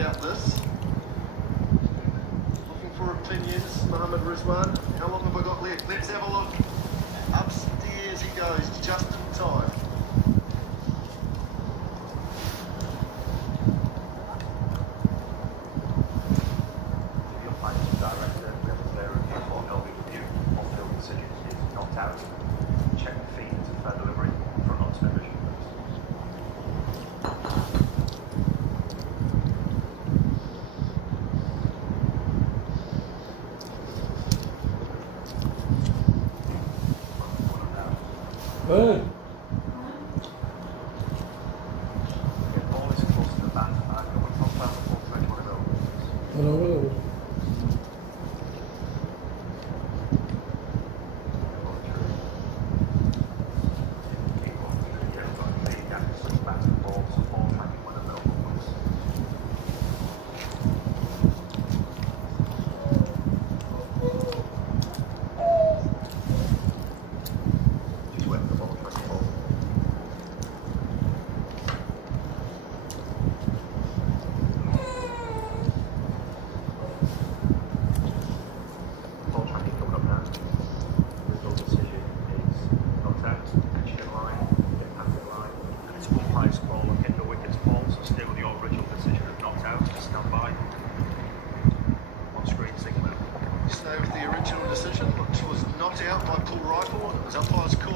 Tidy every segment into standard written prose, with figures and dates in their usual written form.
about this. Looking for opinions, Mohammed Rizwan. How long have I got left? Let's have a look. Upstairs he goes, just in time. Your finance director, we have a clear review or no review on field decisions is not out. Check the feed to fair delivery for an on-spin vision. Hey. All is close to the band. Can we confirm the full 21 available? Hello. Stay with the original decision, which was not out by Paul Rifle. It was umpire's call.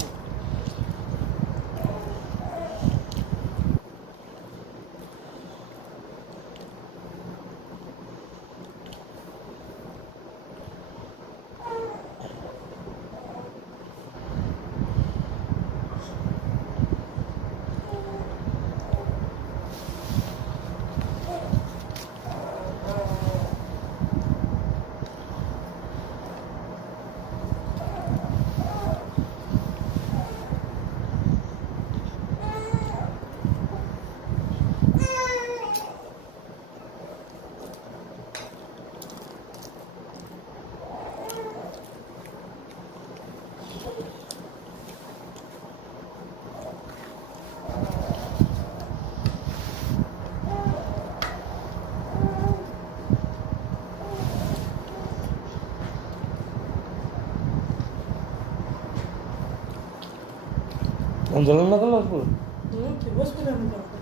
Jalan na kelas pun. Bos sudah mendapat.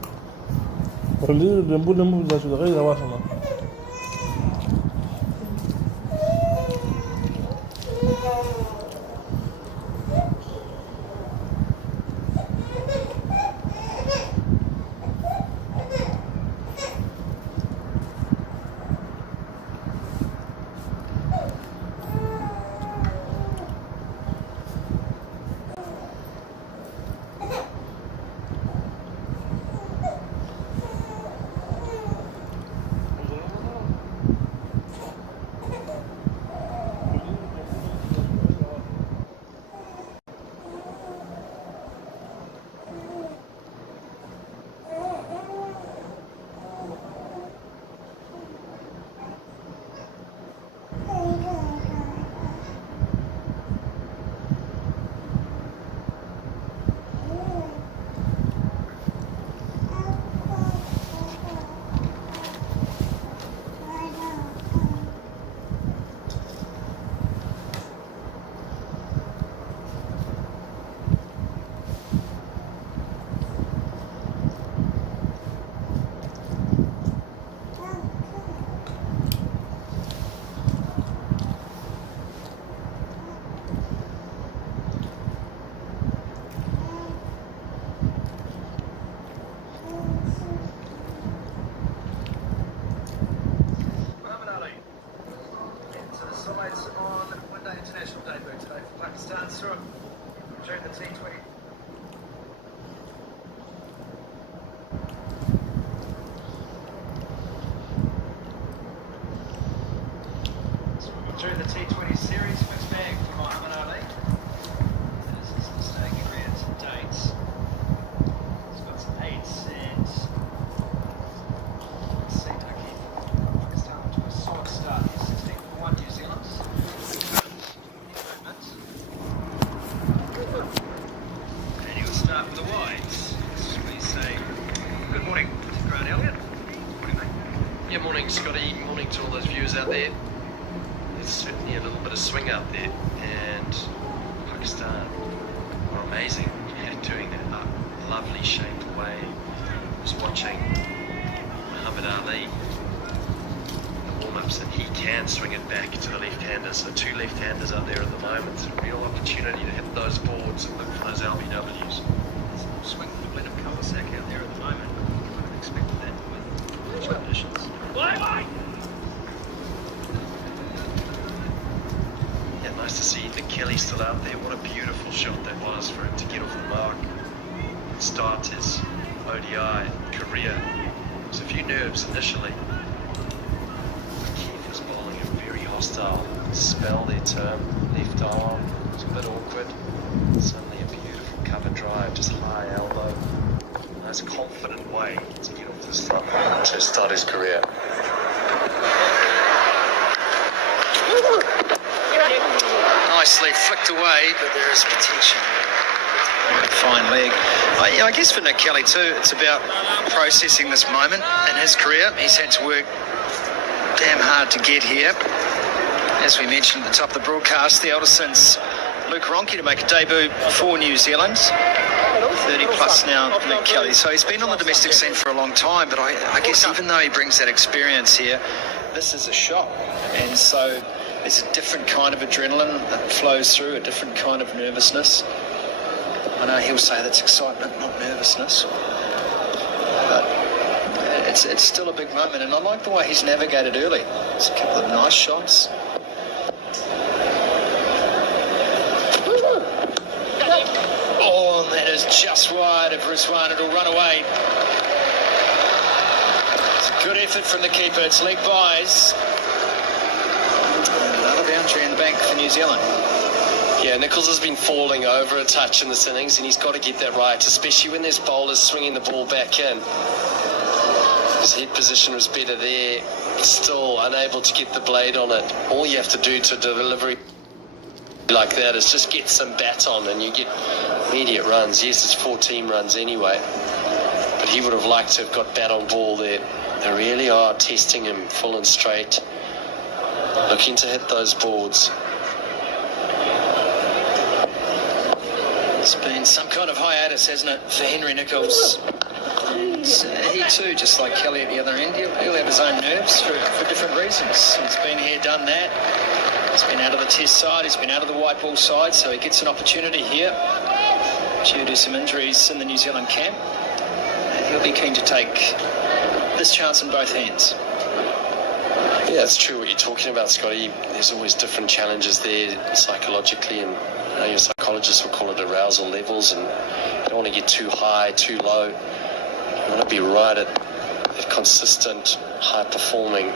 Kalau dia lembu sudah kali lawas sama. to all those viewers out there. There's certainly a little bit of swing out there, and Pakistan are amazing at doing that lovely shaped way. I was watching Muhammad Ali the warm-ups, and he can swing it back to the left-handers. So 2 left-handers out there at the moment. A real opportunity to hit those boards and look for those LBWs. Swing for Blenheim Cul-de-sac out there at the moment. You would have expected that with pitch conditions. Yeah, nice to see Nick Kelly still out there. What a beautiful shot that was for him to get off the mark and start his ODI career. There's a few nerves initially. Keith was bowling a very hostile spell there, term left arm. It was a bit awkward. Suddenly a beautiful cover drive, just high elbow. Nice confident way to get off the slump to start his career. Nicely flicked away, but there is potential. Fine leg. I guess for Nick Kelly too, it's about processing this moment in his career. He's had to work damn hard to get here. As we mentioned at the top of the broadcast, the eldest since Luke Ronchi to make a debut for New Zealand. 30 plus now, Nick Kelly. So he's been on the domestic scene for a long time, but I guess even though he brings that experience here, this is a shock. And so there's a different kind of adrenaline that flows through, a different kind of nervousness. I know he'll say that's excitement, not nervousness. But it's still a big moment, and I like the way he's navigated early. There's a couple of nice shots. Oh, and that is just wide of Rizwan. It'll run away. It's a good effort from the keeper. It's leg byes. Another boundary in the bank for New Zealand. Yeah, Nichols has been falling over a touch in this innings, and he's got to get that right, especially when there's bowlers swinging the ball back in. His head position was better there, still unable to get the blade on it. All you have to do to deliver like that is just get some bat on, and you get immediate runs. Yes, it's 14 runs anyway, but he would have liked to have got bat on ball there. They really are testing him full and straight, looking to hit those boards. It's been some kind of hiatus, hasn't it, for Henry Nicholls? He too, just like Kelly at the other end, he'll have his own nerves for different reasons. He's been here, done that. He's been out of the test side, he's been out of the white ball side, so he gets an opportunity here due to some injuries in the New Zealand camp. And he'll be keen to take this chance in both hands. Yeah, it's true what you're talking about, Scotty. There's always different challenges there psychologically, and your psychologists will call it arousal levels, and you don't want to get too high, too low. You want to be right at that consistent, high-performing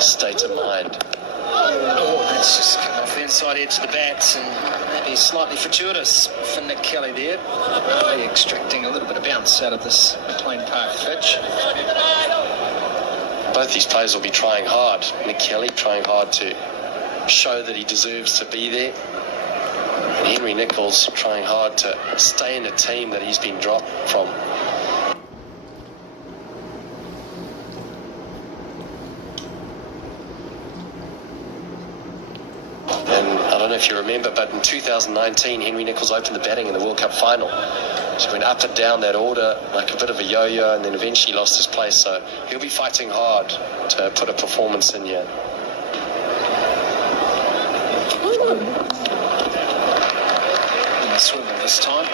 state of mind. Oh, that's just come off the inside edge of the bats, and maybe slightly fortuitous for Nick Kelly there. Really extracting a little bit of bounce out of this McLean Park pitch. Both these players will be trying hard. Nick Kelly trying hard to show that he deserves to be there. And Henry Nicholls trying hard to stay in a team that he's been dropped from. And I don't know if you remember, but in 2019, Henry Nicholls opened the batting in the World Cup final. So he went up and down that order like a bit of a yo-yo, and then eventually lost his place. So he'll be fighting hard to put a performance in here. Swivel this time,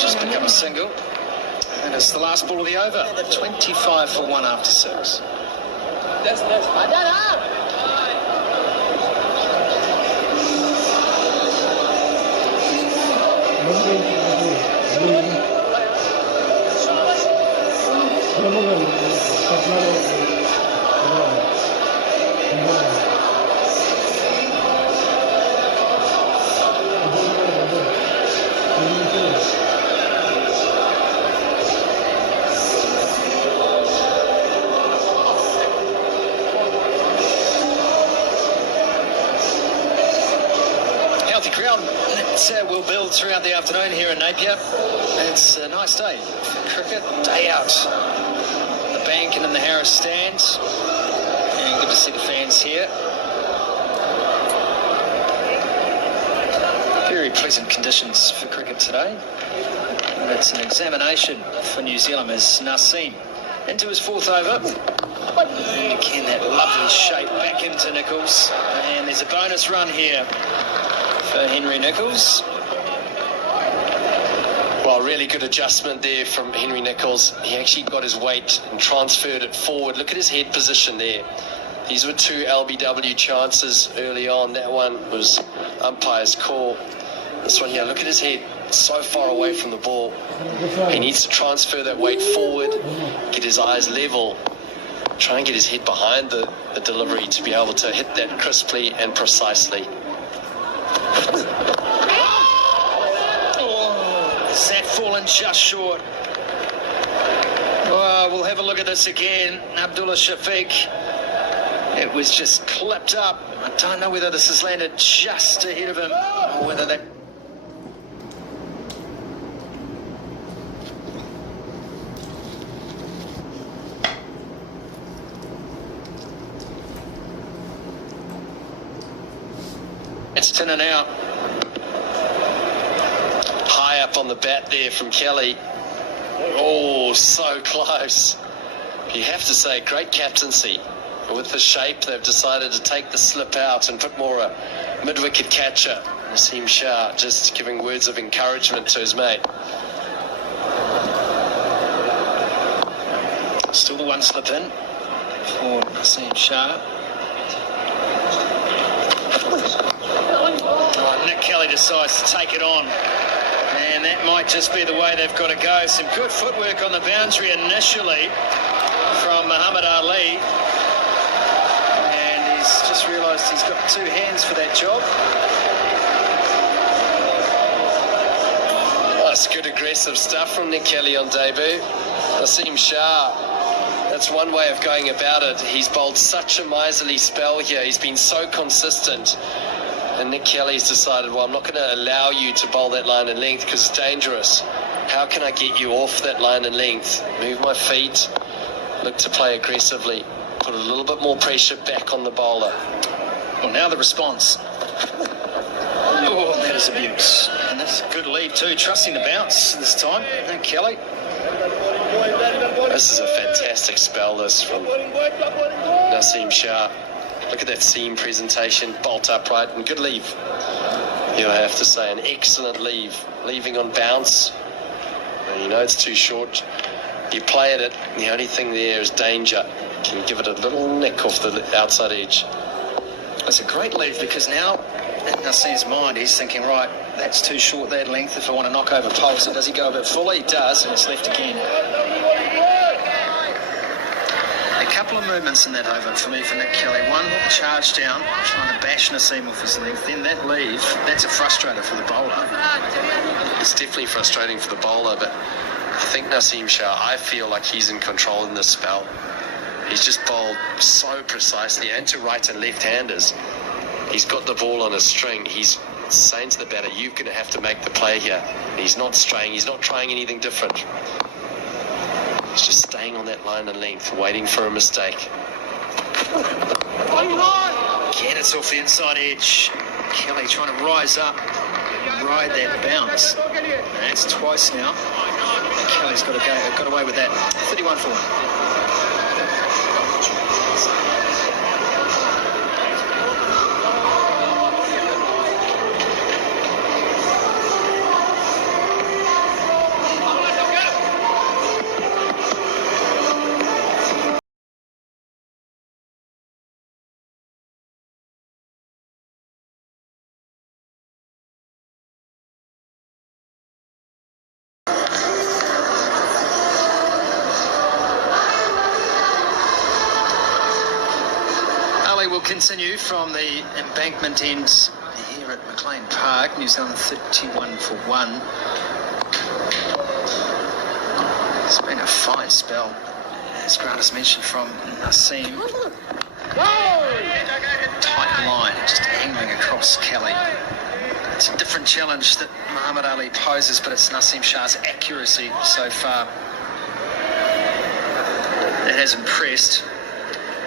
just become a single, and it's the last ball of the over. 25 for 1 after 6. Healthy crowd that will build throughout the afternoon here in Napier. It's a nice day for cricket, day out. The bank and in the Harris stand. And Good to see the fans here. Very pleasant conditions for cricket today. And it's an examination for New Zealand as Naseem into his fourth over. Again, that lovely shape back into Nicholls. And there's a bonus run here for Henry Nicholls. Well, really good adjustment there from Henry Nicholls. He actually got his weight and transferred it forward. Look at his head position there. These were two LBW chances early on. That one was umpire's call. This one here, look at his head, so far away from the ball. He needs to transfer that weight forward, get his eyes level, try and get his head behind the delivery to be able to hit that crisply and precisely. Oh, has that fallen just short? Oh, we'll have a look at this again. Abdullah Shafiq. It was just clipped up. I don't know whether this has landed just ahead of him or whether that... It's in and out. High up on the bat there from Kelly. Oh, so close. You have to say, great captaincy. With the shape, they've decided to take the slip out and put more a mid-wicket catcher. Naseem Shah just giving words of encouragement to his mate. Still the one slip in for Naseem Shah. Oh, Nick Kelly decides to take it on. And that might just be the way they've got to go. Some good footwork on the boundary initially from Muhammad Ali. And he's just realised he's got two hands for that job. That's good aggressive stuff from Nick Kelly on debut. Naseem Shah, that's one way of going about it. He's bowled such a miserly spell here. He's been so consistent. And Nick Kelly's decided, well, I'm not going to allow you to bowl that line and length because it's dangerous. How can I get you off that line and length? Move my feet, look to play aggressively, put a little bit more pressure back on the bowler. Well, now the response. Oh, that is abuse. And that's a good lead too, trusting the bounce this time. Nick Kelly. This is a fantastic spell, this from Naseem Shah. Look at that seam presentation, bolt upright, and good leave. You'll have to say an excellent leave. Leaving on bounce. And you know it's too short. You play at it, the only thing there is danger. Can you give it a little nick off the outside edge? It's a great leave because now in Naseem's mind he's thinking, right, that's too short that length if I want to knock over poles. So does he go a bit fuller? He does, and it's left again. A couple of movements in that over for me for Nick Kelly. One, charge down, trying to bash Naseem off his length. Then that leave, that's a frustrator for the bowler. It's definitely frustrating for the bowler, but I think Naseem Shah, I feel like he's in control in this spell. He's just bowled so precisely, and to right and left-handers. He's got the ball on a string. He's saying to the batter, you're going to have to make the play here. He's not straying. He's not trying anything different. He's just staying on that line and length, waiting for a mistake. Again, it's off the inside edge. Kelly trying to rise up, ride that bounce. And that's twice now. Kelly's got away with that. 31 for 1. Will continue from the embankment end here at McLean Park. New Zealand 31 for 1. It's been a fine spell, as Grant has mentioned, from Naseem. Tight line, just angling across Kelly. It's a different challenge that Muhammad Ali poses, but it's Naseem Shah's accuracy so far that has impressed.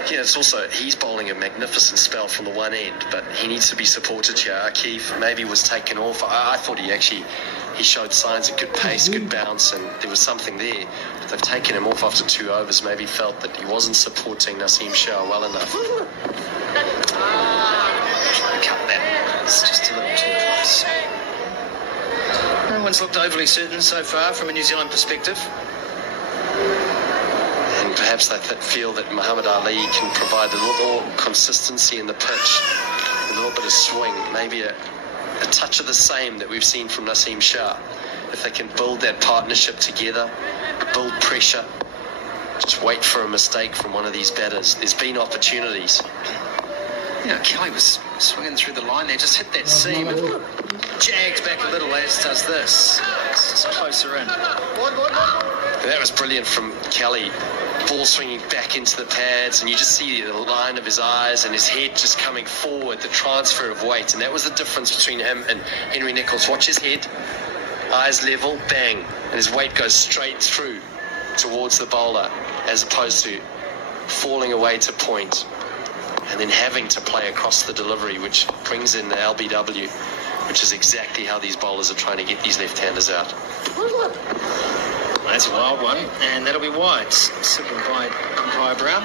Yeah, it's also, he's bowling a magnificent spell from the one end, but he needs to be supported here. Keith maybe was taken off. I thought he showed signs of good pace, good bounce, and there was something there. But they've taken him off after 2 overs, maybe felt that he wasn't supporting Naseem Shah well enough. Trying to cut that. It's just a little too close. No one's looked overly certain so far from a New Zealand perspective. And perhaps they feel that Muhammad Ali can provide a little more consistency in the pitch, a little bit of swing, maybe a touch of the same that we've seen from Naseem Shah. If they can build that partnership together, build pressure, just wait for a mistake from one of these batters. There's been opportunities. You know, Kelly was swinging through the line there, just hit that seam and jags back a little, as does this. It's just closer in. That was brilliant from Kelly. Ball swinging back into the pads, and you just see the line of his eyes and his head just coming forward, the transfer of weight, and that was the difference between him and Henry Nicholls. Watch his head, eyes level, bang, and his weight goes straight through towards the bowler, as opposed to falling away to point and then having to play across the delivery, which brings in the LBW, which is exactly how these bowlers are trying to get these left-handers out. That's a wild one, and that'll be wide. Signalled by umpire Brown.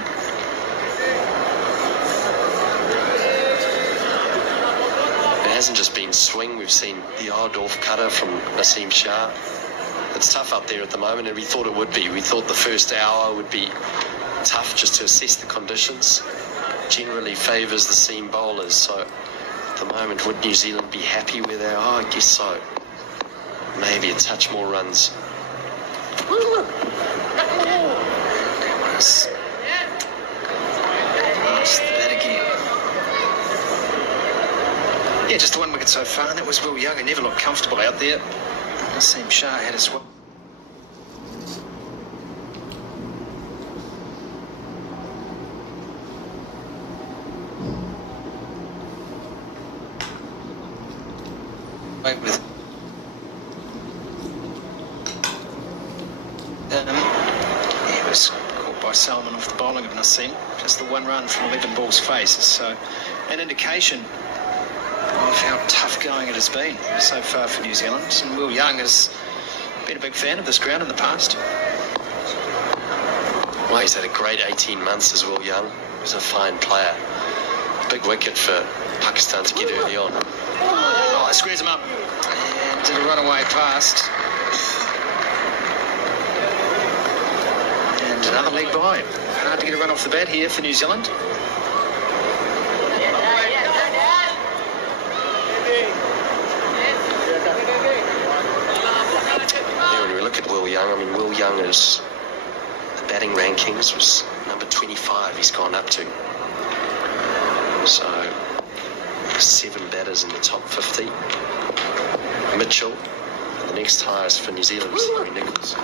It hasn't just been swing. We've seen the odd off-cutter from Naseem Shah. It's tough up there at the moment, and we thought it would be. We thought the first hour would be tough just to assess the conditions. Generally favours the seam bowlers, so at the moment, would New Zealand be happy where they are? I guess so. Maybe a touch more runs. That again. Yeah, just the 1 wicket so far, and that was Will Young, who never looked comfortable out there. Naseem Shah had as well. With he was caught by Salman off the bowling of Naseem. Just the 1 run from 11 balls faced. So an indication of how tough going it has been so far for New Zealand. And Will Young has been a big fan of this ground in the past. Well, he's had a great 18 months as Will Young. He's a fine player. Big wicket for Pakistan to get early on. Oh, it squares him up. And did a runaway past. And another leg by him. Hard to get a run off the bat here for New Zealand. Yeah, when we look at Will Young, I mean, Will Young is, the batting rankings was number 25 he's gone up to. So 7 batters in the top 50. Mitchell, the next highest for New Zealand was Henry Nicholls.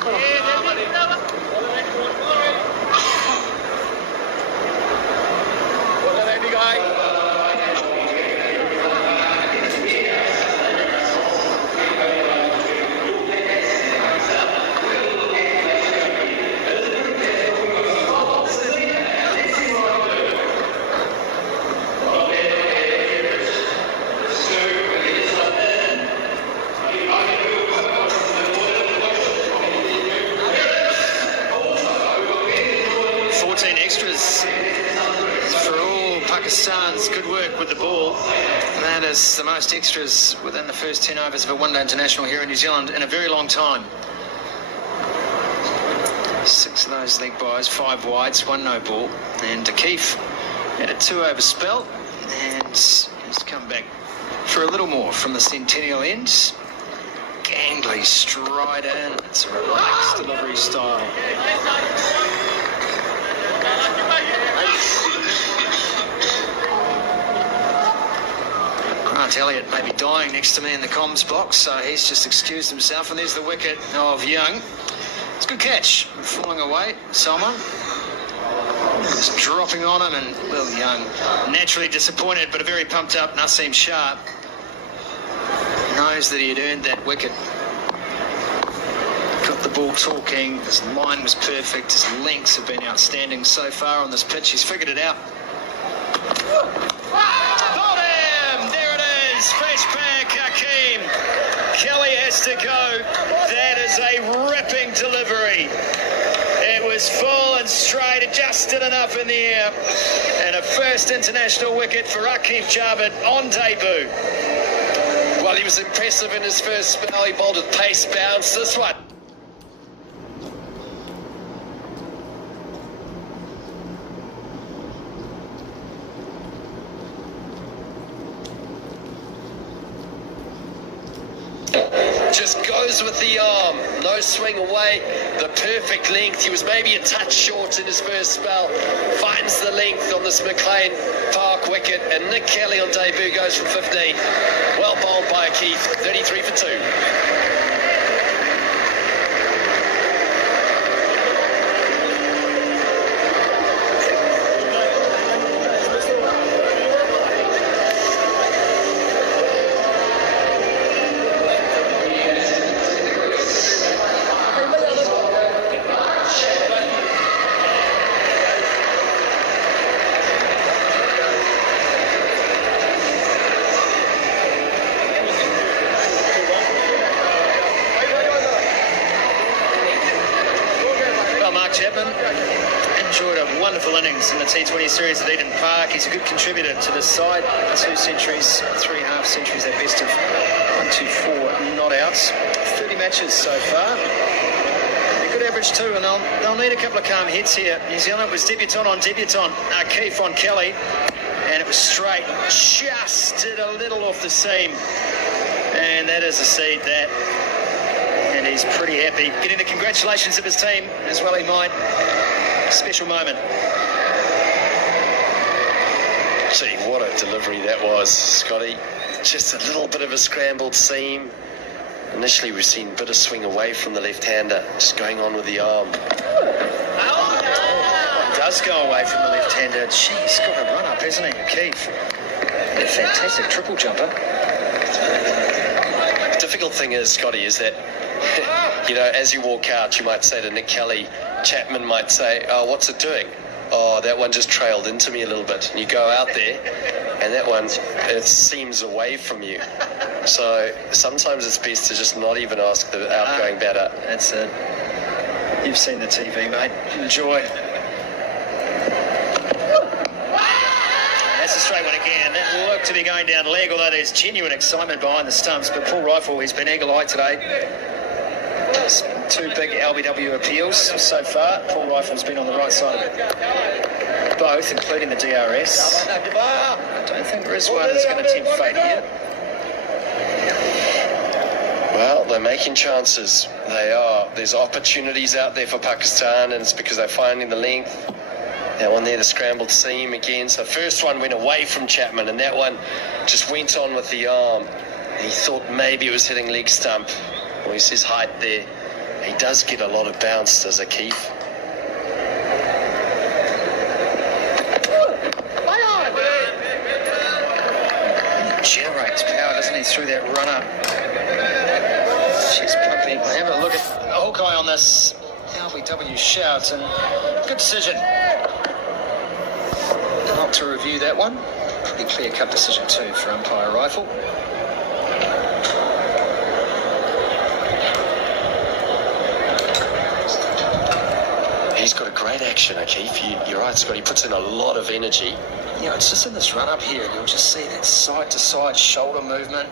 Extras for all Pakistan's good work with the ball. That is the most extras within the first 10 overs of a one-day international here in New Zealand in a very long time. 6 of those leg byes, 5 wides, 1 no ball. And Keith had a 2-over spell and has come back for a little more from the Centennial end. Gangly stride in. It's a relaxed delivery style. Grant Elliott may be dying next to me in the comms box, so he's just excused himself, and there's the wicket of Young. It's a good catch, falling away, Salman. Just dropping on him, and Will Young, naturally disappointed, but a very pumped up Naseem Shah. Knows that he had earned that wicket. Got the ball ball talking. His line was perfect. His lengths have been outstanding so far on this pitch. He's figured it out. Got him! There it is. Flashback, Hakeem. Kelly has to go. That is a ripping delivery. It was full and straight, adjusted enough in the air. And a first international wicket for Aqib Javed on debut. Well, he was impressive in his first spell. He bowled with pace, bounce. This one. Just goes with the arm, no swing away, the perfect length. He was maybe a touch short in his first spell, finds the length on this McLean Park wicket, and Nick Kelly on debut goes from 15. Well bowled by Keith, 33 for 2. Chapman enjoyed a wonderful innings in the T20 series at Eden Park. He's a good contributor to this side. 2 centuries, 3 half centuries, at best of 1, 2, 4 not outs. 30 matches so far. A good average too, and they'll need a couple of calm hits here. New Zealand was debutant on debutant. Keith on Kelly, and it was straight. Just did a little off the seam, and that is a seed that. And he's pretty happy. Getting the congratulations of his team as well he might. Special moment. Gee, what a delivery that was, Scotty. Just a little bit of a scrambled seam. Initially we've seen a bit of swing away from the left-hander, just going on with the arm. Oh, does go away from the left-hander. Gee, he's got a run-up, hasn't he, Keith? A fantastic triple jumper. The difficult thing is, Scotty, is that you know, as you walk out, you might say to Nick Kelly, Chapman might say, oh, what's it doing? Oh, that one just trailed into me a little bit. And you go out there, and that one, it seems away from you. So sometimes it's best to just not even ask the outgoing batter. That's it. You've seen the TV, mate. Enjoy. That's a straight one again. That looked to be going down leg, although there's genuine excitement behind the stumps. But Paul Rifle, he's been eagle-eyed today. 2 big LBW appeals so far. Paul Rifle's been on the right side of both, including the DRS. I don't think Rizwan is going to tempt fate here. Well, they're making chances. They are. There's opportunities out there for Pakistan, and it's because they're finding the length. That one there, the scrambled seam again. So the first one went away from Chapman, and that one just went on with the arm. He thought maybe it was hitting leg stump. Well, he says height there. He does get a lot of bounce, does Keith? Generates power, doesn't he, through that run-up. She's pumping. Have a look at the Hawkeye on this LBW shout, and good decision. Not to review that one. Pretty clear-cut decision too for umpire Rifle. He's got a great action, Keith. You're right, Scott. He puts in a lot of energy. Yeah, it's just in this run-up here. You'll just see that side-to-side shoulder movement.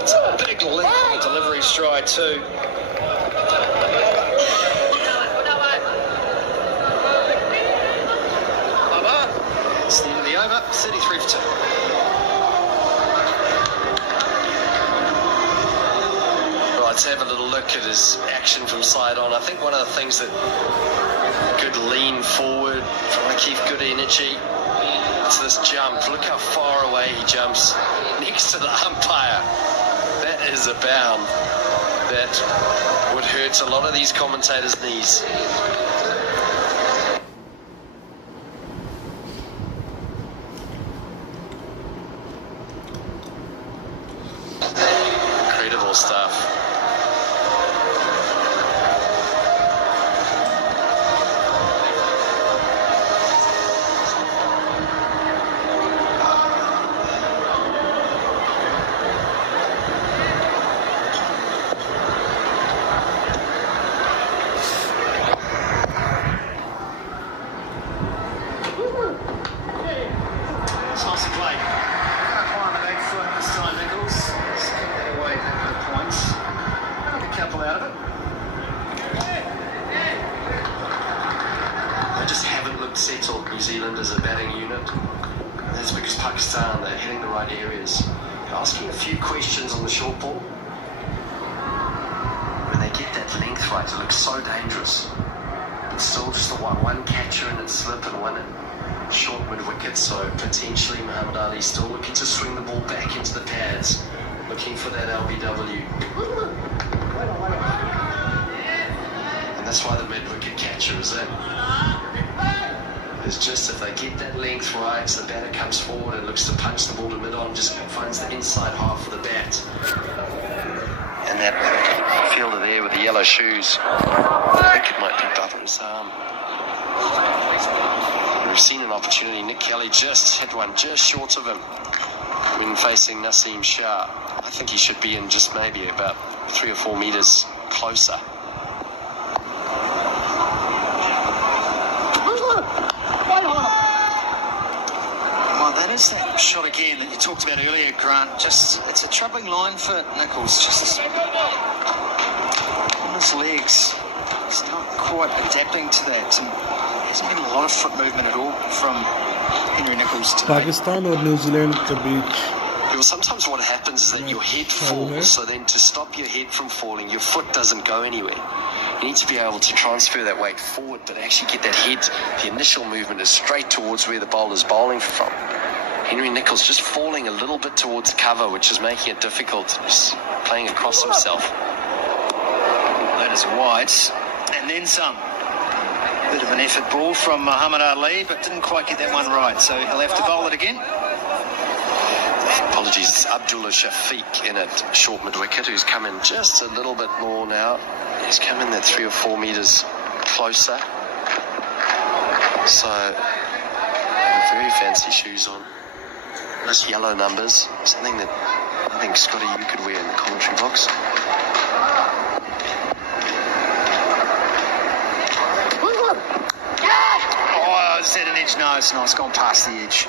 It's a big leap on the delivery stride too. It's the end of the over. 33 for 2. Let's have a little look at his action from side on. I think one of the things that good lean forward from Keith, good energy. It's this jump. Look how far away he jumps next to the umpire. That is a bound that would hurt a lot of these commentators' knees. Incredible stuff. as a batting unit. And that's because Pakistan, they're hitting the right areas. They're asking a few questions on the short ball. When they get that length right, it looks so dangerous. But still just the one catcher in its slip and one short mid-wicket, so potentially Muhammad Ali still looking to swing the ball back into the pads, looking for that LBW. And that's why the mid-wicket catcher is in. It's just if they get that length right, the batter comes forward and looks to punch the ball to mid-on, just finds the inside half of the bat. And that fielder there with the yellow shoes, I think it might be Babar's arm. We've seen an opportunity. Nick Kelly just hit one just short of him when facing Naseem Shah. I think he should be in just maybe about 3 or 4 meters closer. Well, that is that shot again that you talked about earlier, Grant. Just, it's a troubling line for Nichols. Just on his legs. He's not quite adapting to that. And hasn't been a lot of foot movement at all from Henry Nichols today. Pakistan और New Zealand के बीच Well, sometimes what happens is that your head falls, so then to stop your head from falling, your foot doesn't go anywhere. You need to be able to transfer that weight forward, but actually get that head, the initial movement is straight towards where the bowler's bowling from. Henry Nichols just falling a little bit towards cover, which is making it difficult. Just playing across himself. That is wide. And then some. Bit of an effort ball from Muhammad Ali, but didn't quite get that one right, so he'll have to bowl it again. Apologies, it's Abdullah Shafiq in at short mid-wicket, who's come in just a little bit more now. He's come in that 3 or 4 meters closer. So, very fancy shoes on. Nice yellow numbers, something that I think, Scotty, you could wear in the commentary box. Oh, is that an edge? No, it's not. It's gone past the edge.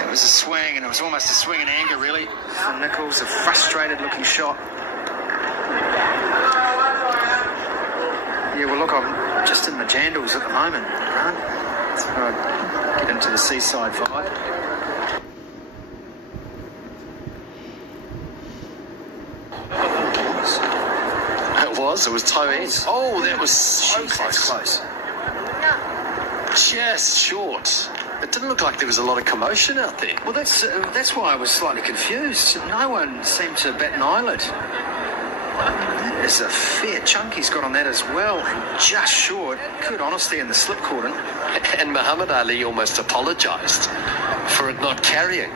It was a swing, and it was almost a swing in anger, really, from Nichols. A frustrated-looking shot. Yeah, well, look, I'm just in the jandals at the moment, Grant. So I get into the seaside vibe. It was toe end. Oh, that was so Jeez, close. that's close. Just short. It didn't look like there was a lot of commotion out there. Well, that's why I was slightly confused. No one seemed to bat an eyelid. That is a fair chunk he's got on that as well. Just short. Good honesty in the slip cordon. And Muhammad Ali almost apologised for it not carrying.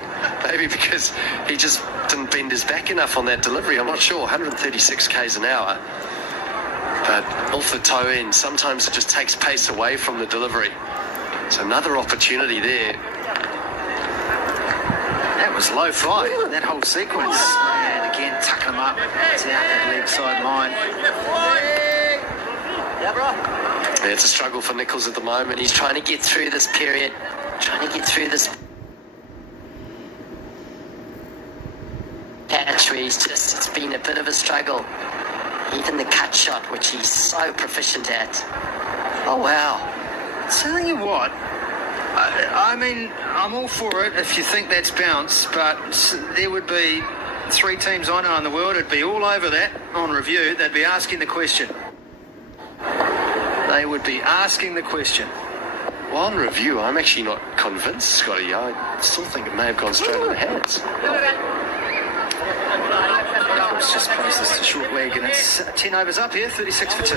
Maybe because he just didn't bend his back enough on that delivery. I'm not sure. 136 k's an hour. But off the toe end, sometimes it just takes pace away from the delivery. So another opportunity there. That was low five, that whole sequence. And again, tucking him up. It's out that leg side line. Yeah, it's a struggle for Nichols at the moment. He's trying to get through this period. Trying to get through this patch where it's been a bit of a struggle. Even the cut shot, which he's so proficient at. Oh, wow. Telling you what, I mean, I'm all for it if you think that's bounce, but there would be 3 teams I know in the world that'd be all over that on review. They'd be asking the question. They would be asking the question. Well, on review, I'm actually not convinced, Scotty. I still think it may have gone straight in the hands. Let's just place this to short leg, and it's 10 overs up here, 36 for 2.